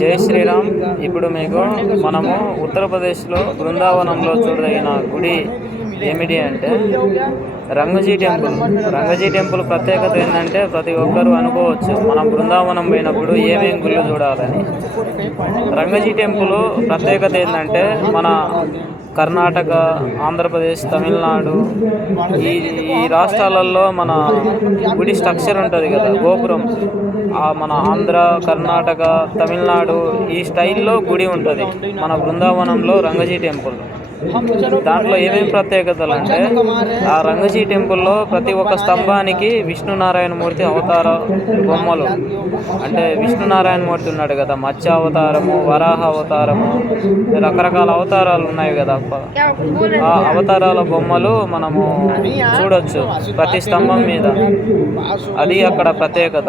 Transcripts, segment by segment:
జై శ్రీరామ్. ఇప్పుడు మీకు మనము ఉత్తరప్రదేశ్లో బృందావనంలో చూడదగిన గుడి ఏమిటి అంటే రంగజీ టెంపుల్. రంగజీ టెంపుల్ ప్రత్యేకత ఏంటంటే ప్రతి ఒక్కరూ అనుకోవచ్చు మనం బృందావనం పోయినప్పుడు ఏమేమి గుళ్ళు చూడాలని. రంగజీ టెంపుల్ ప్రత్యేకత ఏంటంటే మన కర్ణాటక, ఆంధ్రప్రదేశ్, తమిళనాడు ఈ రాష్ట్రాలలో మన గుడి స్ట్రక్చర్ ఉంటుంది కదా, గోపురం. మన ఆంధ్ర, కర్ణాటక, తమిళనాడు ఈ స్టైల్లో గుడి ఉంటుంది మన బృందావనంలో రంగజీ టెంపుల్. దాంట్లో ఏమేమి ప్రత్యేకతలు అంటే ఆ రంగజీ టెంపుల్లో ప్రతి ఒక్క స్తంభానికి విష్ణునారాయణమూర్తి అవతార బొమ్మలు. అంటే విష్ణునారాయణమూర్తి ఉన్నాడు కదా, మత్స్య అవతారము, వరాహ అవతారము, రకరకాల అవతారాలు ఉన్నాయి కదా. ఆ అవతారాల బొమ్మలు మనము చూడొచ్చు ప్రతి స్తంభం మీద. అది అక్కడ ప్రత్యేకత.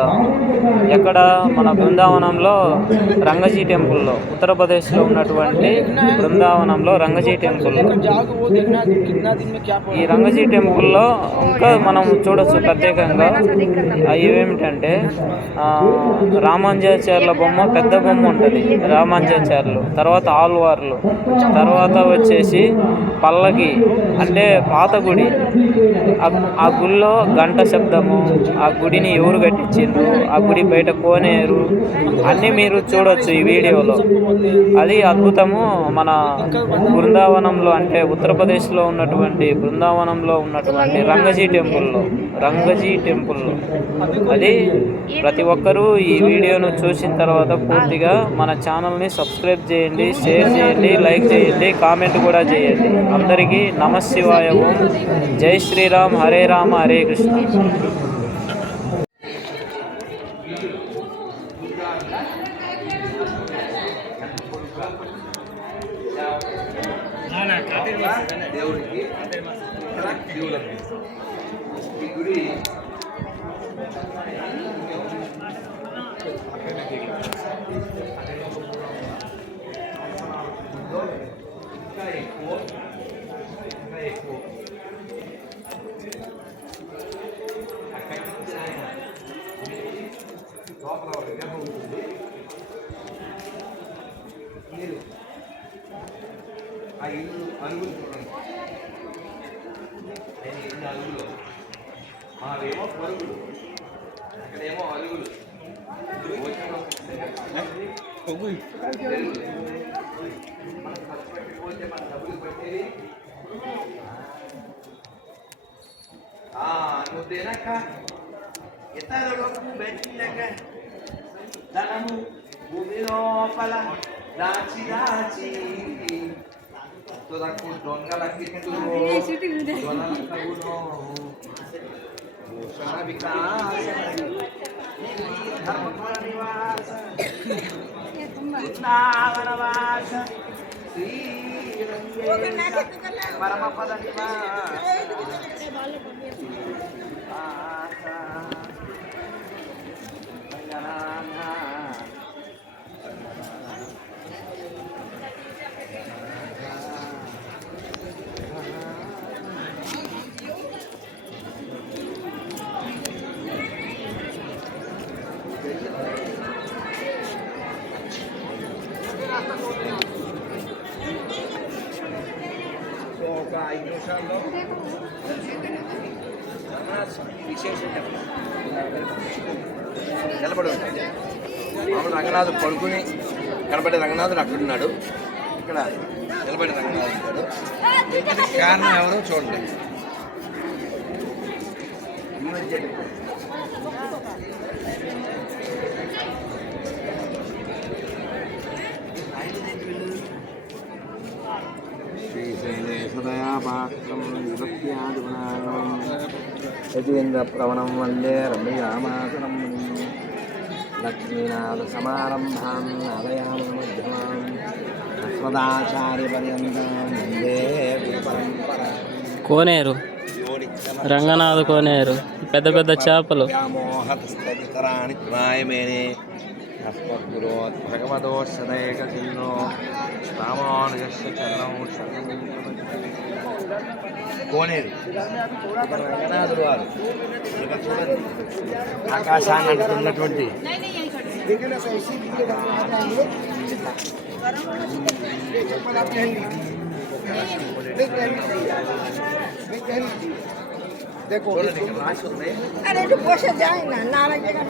ఎక్కడ మన బృందావనంలో రంగజీ టెంపుల్లో, ఉత్తరప్రదేశ్లో ఉన్నటువంటి బృందావనంలో రంగజీ టెంపుల్. ఈ రంగజీ టెంపుల్లో ఇంకా మనం చూడొచ్చు ప్రత్యేకంగా ఏమిటంటే రామాంజాచార్యుల బొమ్మ, పెద్ద బొమ్మ ఉంటుంది రామాంజాచార్యులు. తర్వాత ఆల్వార్లు, తర్వాత వచ్చేసి పల్లకి అంటే పాత గుడి. ఆ గుడిలో గంట శబ్దము, ఆ గుడిని ఎవరు కట్టించిండ్రు, ఆ గుడి బయట కోనేరు అన్నీ మీరు చూడొచ్చు ఈ వీడియోలో. అది అద్భుతము. మన బృందావనంలో అంటే ఉత్తరప్రదేశ్లో ఉన్నటువంటి బృందావనంలో ఉన్నటువంటి రంగజీ టెంపుల్లో అది ప్రతి ఒక్కరూ ఈ వీడియోను చూసిన తర్వాత పూర్తిగా మన ఛానల్ని సబ్స్క్రైబ్ చేయండి, షేర్ చేయండి, లైక్ చేయండి, కామెంట్ కూడా చేయండి. అందరికీ నమశివాయ. ఓం జై శ్రీరామ్. హరే రామ హరే కృష్ణ. దేవుడికి ఈ గుడి లోపల విగ్రహం ఉంటుంది. మీరు ఆ ఇల్లు అరుగులు చూడండి. ఇన్ని అరుగులు, మావేమో పరుగులు, అక్కడేమో అరుగులు. మనం ఖర్చు పెట్టిపోతే మన డబ్బులు పెట్టేది నువ్వు తినక ఇతరులకు పెట్టినక ధనము భూమి లోపల దాచి దాచి తొదకు దొంగలకి భూషణ వికాస ధర్మపుర నివాస వృందావనవాస శ్రీరంగేశ పరమపద నివాస ఒక 5 నిమిషాల్లో విశేషం నిలబడి ఉంటాయి. మామూలు రంగనాథుడు పడుకుని కనబడే రంగనాథుడు అక్కడున్నాడు. ఇక్కడ నిలబడి రంగనాథుడు ఉంటాడు. కారణం ఎవరో చూడండి. యతీంద్ర ప్రవణం వందే రమ్యరామాసనం లక్ష్మీనాథ సమారంభాం నాదయామి మధ్యమాం అస్మదాచార్య పర్యంతం వందే పరంపర. కోనేరు, రంగనాథ కోనేరు, పెద్ద పెద్ద చేపలు. భగవతో సదైక చిన్నో రామానుజస్య చరణం కోనేరు. రంగనాథుడు వారు ఆకాశాన్ని అంటున్నటువంటి लेकिन ऐसा ऐसी वीडियो बनवा देंगे ये चप्पल आप पहन लीजिए नहीं पहन लीजिए देखो अरे तो पोसे जाए ना ना लगेगा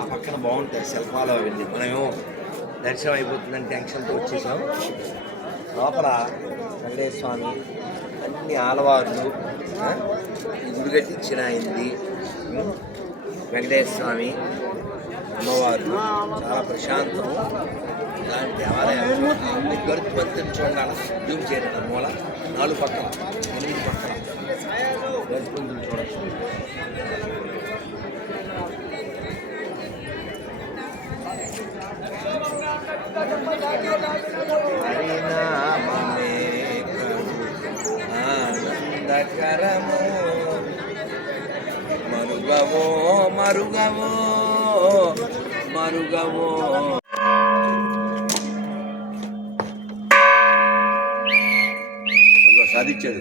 ఆ పక్కన బాగుంటాయి శిల్పాలు అవన్నీ మనమేమో దర్శనం అయిపోతుందని టెన్షన్తో వచ్చేసాం. లోపల వెంకటేశ్వర స్వామి అన్ని ఆలవార్లు గుడి కట్టించిన అయింది. వెంకటేశ్వర స్వామి అమ్మవారు చాలా ప్రశాంతం. ఇలాంటి దేవాలయాలు గరుత్మంతుని చూడాలి. జూమ్ చేయడం మూల 4 పక్కల 8 పక్కల గరుత్మంతుని చూడచ్చు. హరినామమే ఆనందకరమో మరుగవో మరుగవో మరుగవో. సాధించాడు.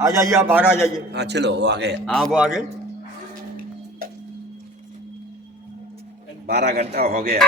आ जाइए आप बाहर आ जाइए. हाँ चलो वो आ गए. हाँ वो आगे 12 घंटा हो गया.